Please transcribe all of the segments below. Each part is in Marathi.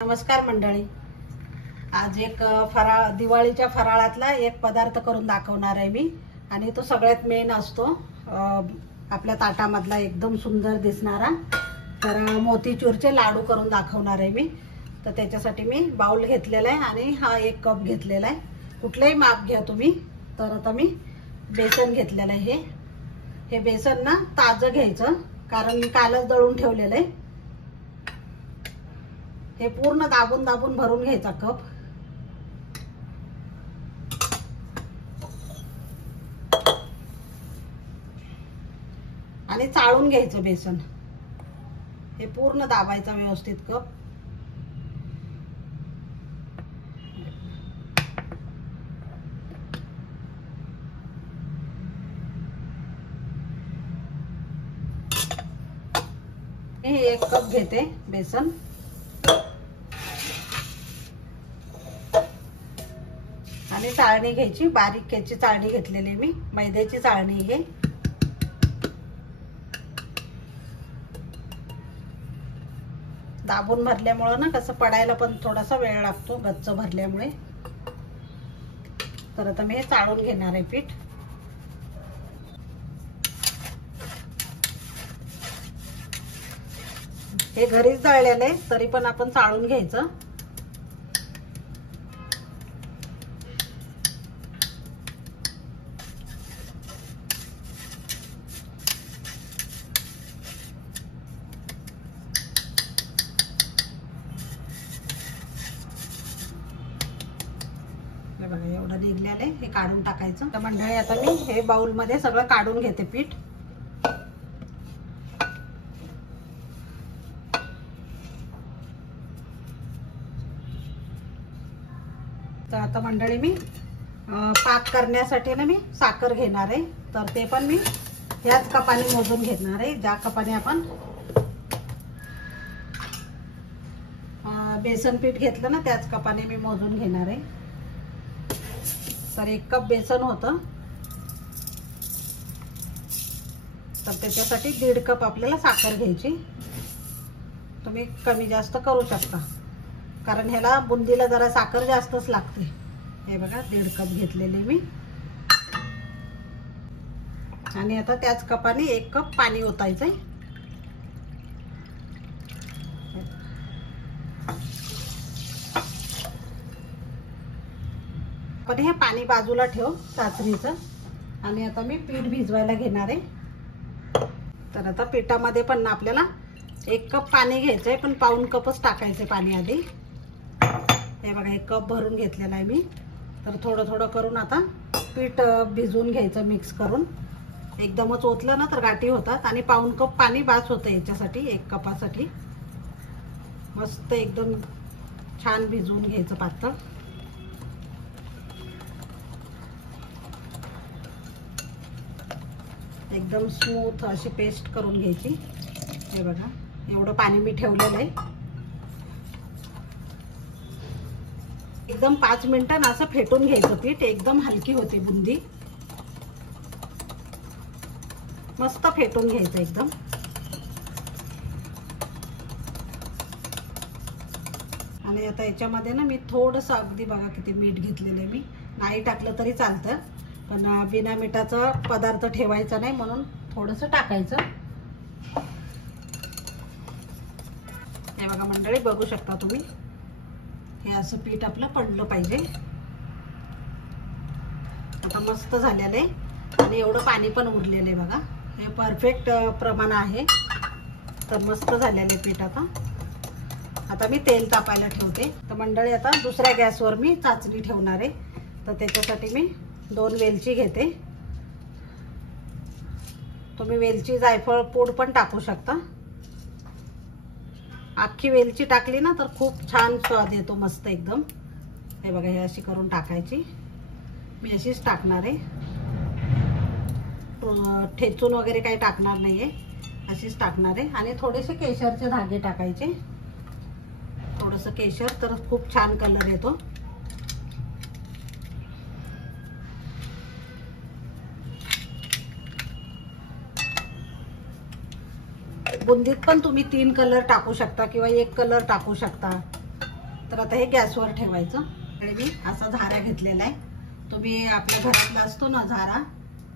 नमस्कार मंडळी, आज एक दिवाळीच्या फराळातला एक पदार्थ करून दाखवणार आहे मी आणि तो सगळ्यात मेन असतो आपल्या ताटामधला एकदम सुंदर दिसणारा। तर मोतीचूरचे लाडू करून दाखवणार आहे मी। तर त्याच्यासाठी मी बाउल घेतलेला आहे आणि हा 1 कप घेतलेला आहे। कुठलेही माप घ्या तुम्ही। तर आता मी बेसन घेतलेलं आहे। हे बेसन ना ताजं घ्यायचं, कारण मी कालच दळून ठेवलेलं आहे। हे पूर्ण दाबून दाबून भरून घ्यायचा कप। आणि चाळून घ्यायचं बेसन। हे पूर्ण दाबायचं व्यवस्थित कप। हे 1 कप घेते बेसन। आणि चाळणी घ्यायची, बारीक याची चाळणी घेतलेली मी, मैद्याची चाळणी आहे। दाबून भरल्यामुळे ना कसं पडायला पण थोडासा वेळ लागतो, गच्च भरल्यामुळे। तर आता मी हे चाळून घेणार आहे पीठ। हे घरीच दळलेलं आहे, तरी पण आपण चाळून घ्यायचं। बघा एवढं निघलेलं आहे, हे काढून टाकायचं। तर मंडळी आता मी हे बाउल मध्ये सगळं काढून घेते पीठ। तर आता मंडळी मी पाक करण्यासाठी ना मी साखर घेणार आहे। तर ते पण मी याच कपाने मोजून घेणार आहे, ज्या कपाने आपण बेसन पीठ घेतलं ना त्याच कपाने मी मोजून घेणार आहे। तर 1 कप बेसन होतं, तर त्याच्यासाठी 1.5 कप आपल्याला साखर घ्यायची। तुम्ही कमी जास्त करू शकता, कारण ह्याला बुंदीला जरा साखर जास्तच लागते। हे बघा 1.5 कप घेतलेले मी। आणि आता त्याच कपाने 1 कप पाणी ओतायचंय। पण हे पाणी बाजूला ठेव चाचणीचं। आणि आता मी पीठ भिजवायला घेणार आहे। तर आता पिठामध्ये पण आपल्याला 1 कप पाणी घ्यायचंय, पण पाऊण कपच टाकायचंय पाणी आधी। हे बघा 1 कप भरून घेतलेला आहे मी। तर थोडं थोडं करून आता पीठ भिजवून घ्यायचं मिक्स करून। एकदमच ओतलं ना तर गाठी होतात, आणि पाऊण कप पाणी बास होतं याच्यासाठी, 1 कपासाठी। मस्त एकदम छान भिजवून घ्यायचं पातळ। एकदम स्मूथ अशी पेस्ट करून घ्यायची। हे बघा एवढं पाणी मी ठेवलेलं आहे। एकदम 5 मिनिटं असं फेटून घ्यायचं पीठ, एकदम हलकी होते बुंदी। मस्त फेटून घ्यायचं एकदम। आणि आता याच्यामध्ये ना मी थोडंसं, अगदी बघा किती मीठ घेतलेलं आहे मी। नाही टाकलं तरी चालतं, पण बिना मिठाचा पदार्थ ठेवायचा नाही, म्हणून थोडंसं टाकायचं। हे बघा मंडळी, बघू शकता तुम्ही, हे असं पीठ आपलं पडलं पाहिजे। आता मस्त झालेलं आहे, आणि एवढं पाणी पण उरलेलं आहे बघा। हे परफेक्ट प्रमाण आहे। तर मस्त झालेलं आहे पीठ। आता मी तेल तापायला ठेवते। तर मंडळी आता दुसऱ्या गॅसवर मी चाचणी ठेवणार आहे। तर त्याच्यासाठी मी 2 वेलची घेते। तुम्ही वेलची जायफळ पूड पण टाकू शकता। अख्खी वेलची टाकली ना तर खूप छान स्वाद येतो, मस्त एकदम। हे बघा हे अशी करून टाकायची, मी अशीच टाकणार आहे। ठेचून वगैरे काही टाकणार नाहीये, अशीच टाकणार आहे। आणि थोडेसे केशरचे धागे टाकायचे, थोडंसं केशर, तर खूप छान कलर येतो। बुंदीत पण तुम्ही 3 कलर टाकू शकता किंवा 1 कलर टाकू शकता। तर आता हे गॅसवर ठेवायचं. आणि मी असा झारा घेतलेला आहे. तुम्ही आपल्या घरातला असतो ना झारा,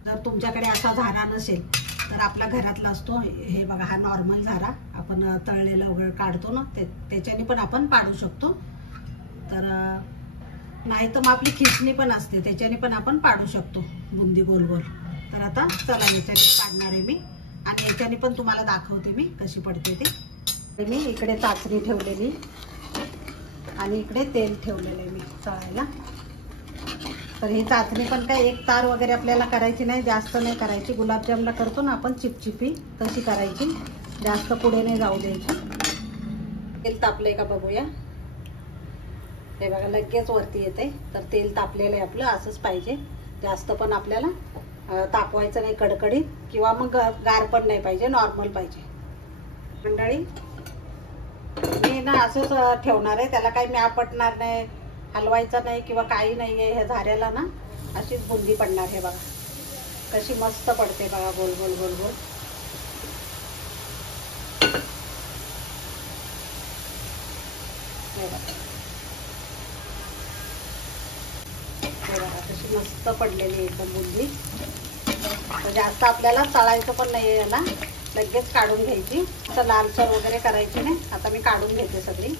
जर तुमच्याकडे असा झारा नसेल तर आपल्या घरातला असतो. हे बघा, हा नॉर्मल झारा आपण तळलेलं वगैरे काढतो ना, त्याच्याने पण आपण पाडू शकतो. तर नाही तर मग आपली खिसणी पण असते, त्याच्याने पण आपण पाडू शकतो बुंदी गोल गोल. तर आता चला याच्याने काढणार आहे मी, आणि याच्याने पण तुम्हाला दाखवते मी कशी पडते ते. मी इकडे चाचणी ठेवलेली आणि इकडे तेल ठेवलेलं आहे मी तळायला. तर ही चाचणी पण काय एक तार वगैरे आपल्याला करायची नाही, जास्त नाही करायची. गुलाबजामला करतो ना आपण चिपचिपी, तशी करायची, जास्त पुढे नाही जाऊ द्यायची. तेल तापलंय का बघूया. हे बघा लगेच वरती येते. तर तेल तापलेलं आहे आपलं, असंच पाहिजे. जास्त पण आपल्याला तापवायचं नाही कडकडीत, किंवा मग गार पण नाही पाहिजे, नॉर्मल पाहिजे. मंडळी मी ना असंच ठेवणार आहे, त्याला काही म्यापटणार नाही, हलवायचं नाही किंवा काही नाही आहे. ह्या झाऱ्याला ना अशीच बुंदी पडणार. हे बघा कशी मस्त पडते बघा, गोल गोल गोल गोल. हे बघा कशी मस्त पडलेली एकदम बुंदी. तर जास्त आपल्याला तळायचं पण नाही, याला लगेच काढून घ्यायची. असं लालसर वगैरे करायची नाही. आता मी काढून घेते सगळी.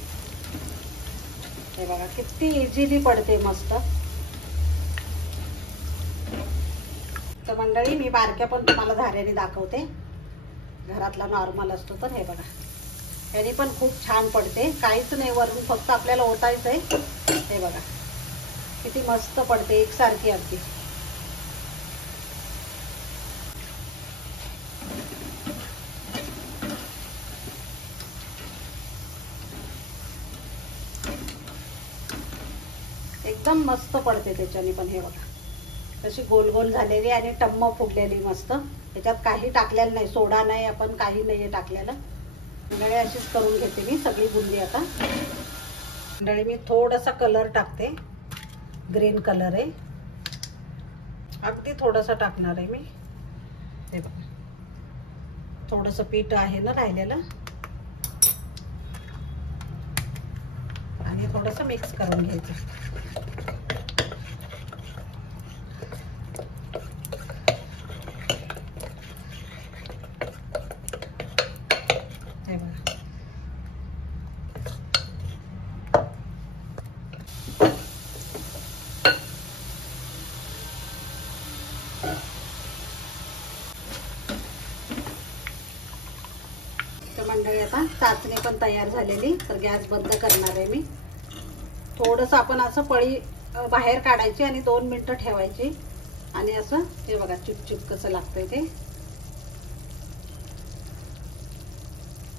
हे बघा किती इझिली पडते मस्त. तर मंडळी मी बारक्या पण तुम्हाला झाऱ्याने दाखवते, घरातला नॉर्मल असतो तर. हे बघा याने पण खूप छान पडते, काहीच नाही वरून, फक्त आपल्याला ओतायचं आहे. हे बघा किती मस्त पडते, एकसारखी अगदी. एकदम मस्त पडते त्याच्याने पण. हे बघा कशी गोल गोल झालेली आणि टम्म फुगलेली मस्त. त्याच्यात काही टाकलेलं नाही, सोडा नाही, आपण काही नाहीये टाकलेलं. मंडळी अशीच करून घेते मी सगळी बुंदी. आता मंडळी मी थोडासा कलर टाकते, ग्रीन कलर आहे, अगदी थोडासा टाकणार आहे मी. हे बघा थोडंसं पीठ आहे ना राहिलेलं, आणि थोडंसं मिक्स करून घ्यायचं. हे बघा मंडळी आता चाचणी पण तयार झालेली. तर गॅस बंद करणार आहे मी. थोडंसं आपण असं पळी बाहेर काढायची आणि 2 मिनिटं ठेवायची, आणि असं हे बघा चिपचिप कसं लागतंय ते.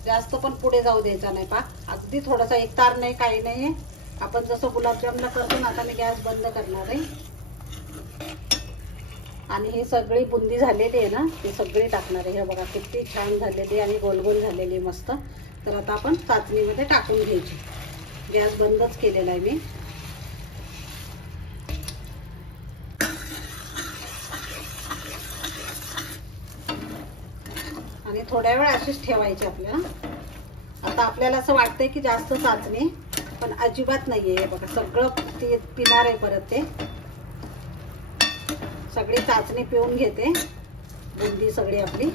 जास्त पण पुढे जाऊ द्यायचा नाही पाक, अगदी थोडासा, एक तार नाही, काही नाहीये. आपण जसं गुलाबजामला करतो ना. आता मी गॅस बंद करणार आहे, आणि ही सगळी बुंदी झालेली आहे ना, ती सगळी टाकणार आहे. हे बघा किती छान झालेली आणि गोल गोल झालेली मस्त. तर आता आपण चाचणीमध्ये टाकून घ्यायची. गॅस बंदच केलेला आहे मी. आणि थोड्या वेळ अशीच ठेवायची आपल्याला. आता आपल्याला असं वाटतंय की जास्त चाचणी, पण अजिबात नाहीये. हे बघा सगळं ते पिणार आहे परत. ते सगळी चाचणी पिऊन घेते बुंदी सगळी आपली.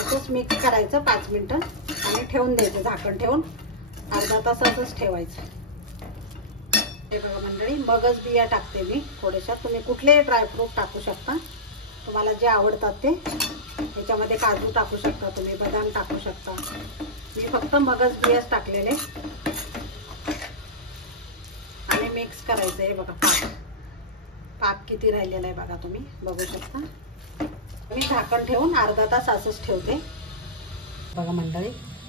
असंच मिक्स करायचं 5 मिनिटं आणि ठेवून द्यायचं, झाकण ठेवून अर्धा तासातच ठेवायचं. हे बघा मंडळी मगच बिया टाकते मी थोड्याशा. तुम्ही कुठलेही ड्रायफ्रूट टाकू शकता, तुम्हाला जे आवडतात ते. याच्यामध्ये काजू टाकू शकता तुम्ही, बदाम टाकू शकता. मी फक्त मगच बियाच टाकलेले. आणि मिक्स करायचं. हे बघा पाक किती राहिलेला आहे बघा, तुम्ही बघू शकता. मी झाकण ठेवून अर्धा तास असंच ठेवते. बघा मंडळी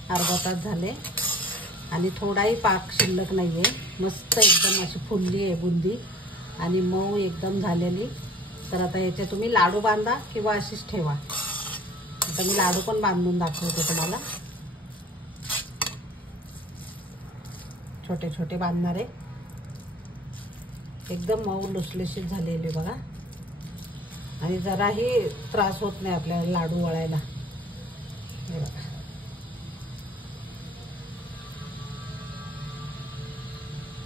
अर्धा तास झाले आणि थोडाही पाक शिल्लक नाहीये. मस्त एकदम अशी फुलली आहे बुंदी आणि मऊ एकदम झालेली. तर आता याचे तुम्ही लाडू बांधा किंवा अशीच ठेवा. आता मी लाडू पण बांधून दाखवते तुम्हाला. छोटे छोटे बांधणार आहे. एकदम मऊ लुसलुशीत झालेले बघा, आणि जराही त्रास होत नाही आपल्याला लाडू वळायला. हे बघा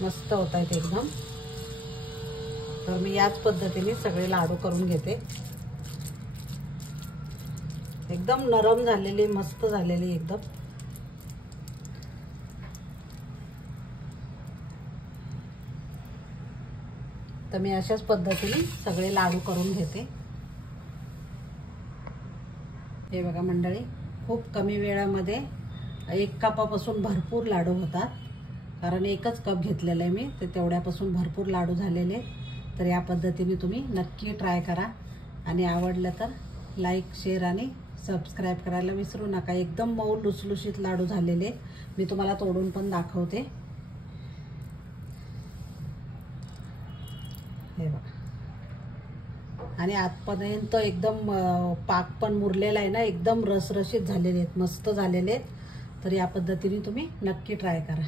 मस्त होत आहेत एकदम. तर मी याच पद्धतीने सगळे लाडू करून घेते. एकदम नरम झालेली, मस्त झालेली एकदम. तर मी अशाच पद्धतीने सगळे लाडू करून घेते. हे बघा मंडळी, खूप कमी वेळामध्ये 1 कपापासून भरपूर लाडू होतात. कारण एकच कप घेतलेला आहे मी, तर तेवढ्यापासून भरपूर लाडू झालेले. तर या पद्धतीने तुम्ही नक्की ट्राय करा आणि आवडलं तर लाईक, शेअर आणि सबस्क्राईब करायला विसरू नका. एकदम मऊ लुसलुशीत लाडू झालेले. मी तुम्हाला तोडून पण दाखवते. हे बघा, आणि आतपर्यंत एकदम पाक पण मुरलेला आहे ना, एकदम रसरशीत झालेले आहेत, मस्त झालेले आहेत. तर या पद्धतीने तुम्ही नक्की ट्राय करा.